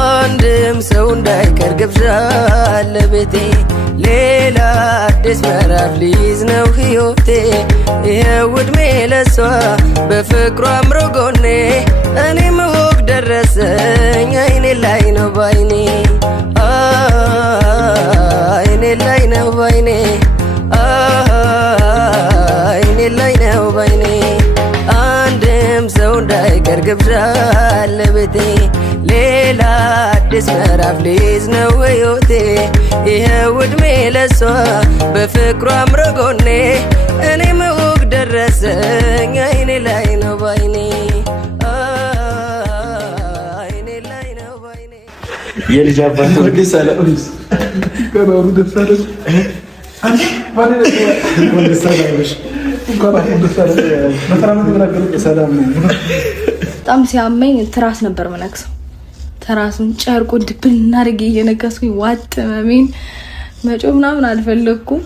አንድም ሰው እንዳይቀር ግብዣ ለቤቴ ሌላ አዲስ ምዕራፍ ሊይዝ ነው ሕይወቴ ይኸው ዕድሜ ለሷ በፍቅሯ አምሮ ጎኔ እኔም ወግ ደረሰኝ አይኔ ላይ ነው ባይኔ አይኔ ላይ ነው ባይኔ አይኔ ላይ ነው ባይኔ አንድም ሰው እንዳይቀር ግብዣ ለቤቴ ሌላ አዲስ ምዕራፍ ሊይዝ ነው ሕይወቴ ይኸው ዕድሜ ለሷ በፍቅሯ አምሮ ጎኔ እኔም ወግ ደረሰኝ አይኔ ላይ ነው ባይኔ አይኔ ላይ ነው ባይኔ የልጅ አባት ወደ ሰላም ከበሩ ደፈረ አንቺ ባለ ወደ ሰላም በጣም ሲያመኝ ትራስ ነበር መነክሰው ትራሱን ጨርቁ ድብና አድርጌ እየነከስኩኝ ዋጥ መሜን መጮ ምናምን አልፈለኩም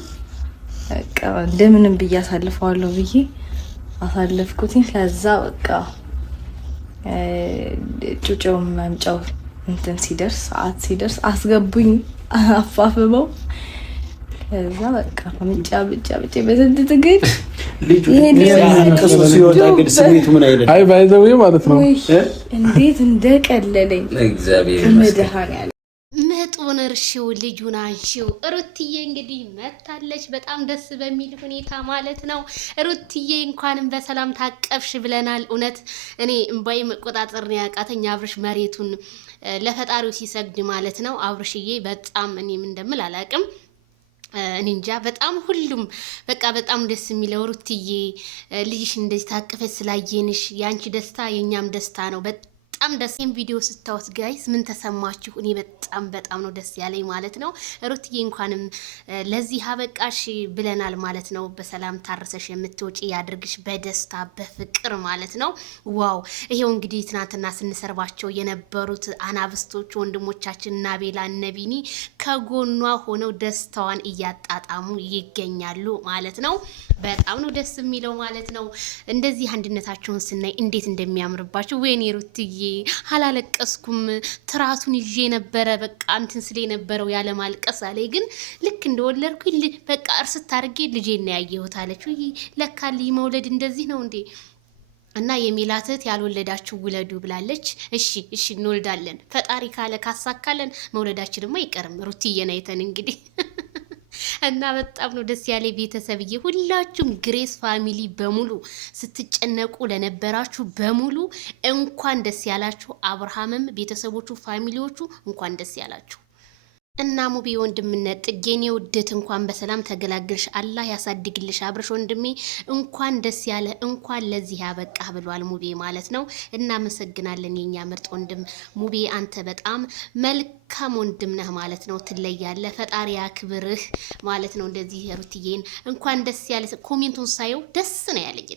በቃ እንደምንም ብዬ አሳልፈዋለሁ ብዬ አሳልፍኩትኝ ከዛ በቃ ጩጬው መምጫው እንትን ሲደርስ ሰዓት ሲደርስ አስገቡኝ አፋፍበው ከዛ በቃ ምንጫ በስንት ትግል ከሱ ሲወጣ ግን ስሜቱ ምን አይደለም አይ ባይዘው ማለት ነው እንዴት እንደቀለለኝ እግዚአብሔር መድኃኒዓለም ምጡን እርሺው ልጁን አንሺው ሩትዬ እንግዲህ መታለች በጣም ደስ በሚል ሁኔታ ማለት ነው ሩትዬ እንኳንም በሰላም ታቀፍሽ ብለናል እውነት እኔ እንባይ መቆጣጠር ነው ያቃተኝ አብርሽ መሬቱን ለፈጣሪው ሲሰግድ ማለት ነው አብርሽዬ በጣም እኔም እንደምል አላቅም እንጃ በጣም ሁሉም በቃ በጣም ደስ የሚለው ሩትዬ ልጅሽ እንደዚህ ታቀፈች ስላየንሽ ያንቺ ደስታ የኛም ደስታ ነው በጣም ደስ የሚል ቪዲዮ ስታውት ጋይስ ምን ተሰማችሁ እኔ በጣም ነው ደስ ያለኝ ማለት ነው ሩትዬ እንኳንም ለዚህ አበቃሽ ብለናል ማለት ነው በሰላም ታርሰሽ የምትወጪ ያድርግሽ በደስታ በፍቅር ማለት ነው ዋው ይሄው እንግዲህ ትናንትና ስንሰርባቸው የነበሩት አናብስቶች ወንድሞቻችን ናቤላ ነቢኒ ከጎኗ ሆነው ደስታዋን እያጣጣሙ ይገኛሉ ማለት ነው በጣም ነው ደስ የሚለው ማለት ነው እንደዚህ አንድነታቸውን ስናይ እንዴት እንደሚያምርባቸው ወይኔ ሩትዬ አላለቀስኩም ትራሱን ይዤ ነበረ በቃ እንትን ስለ ነበረው ያለ ማልቀስ አለ ግን ልክ እንደወለድኩ በቃ እርስት አድርጌ ልጄን ያየሁት አለች ለካ ልጅ መውለድ እንደዚህ ነው እንዴ እና የሚላተት ያልወለዳችሁ ውለዱ ብላለች እሺ እንወልዳለን ፈጣሪ ካለ ካሳካለን መውለዳችንማ አይቀርም ሩትዬን አይተን እንግዲህ እና በጣም ነው ደስ ያለ ቤተሰብዬ ሁላችሁም ግሬስ ፋሚሊ በሙሉ ስትጨነቁ ለነበራችሁ በሙሉ እንኳን ደስ ያላችሁ አብርሃምም ቤተሰቦቹ ፋሚሊዎቹ እንኳን ደስ ያላችሁ እና ሙቤ ወንድምነት ጥጌኔ ውደት እንኳን በሰላም ተገላግልሽ አላህ ያሳድግልሽ አብርሽ ወንድሜ እንኳን ደስ ያለ እንኳን ለዚህ ያበቃ ብሏል ሙቤ ማለት ነው እና መሰግናለን የኛ ምርጥ ወንድም ሙቤ አንተ በጣም መልካም ወንድም ነህ ማለት ነው ትለያለህ ፈጣሪ ያክብርህ ማለት ነው እንደዚህ ሩትዬን እንኳን ደስ ያለ ኮሜንቱን ሳየው ደስ ነው ያለኝ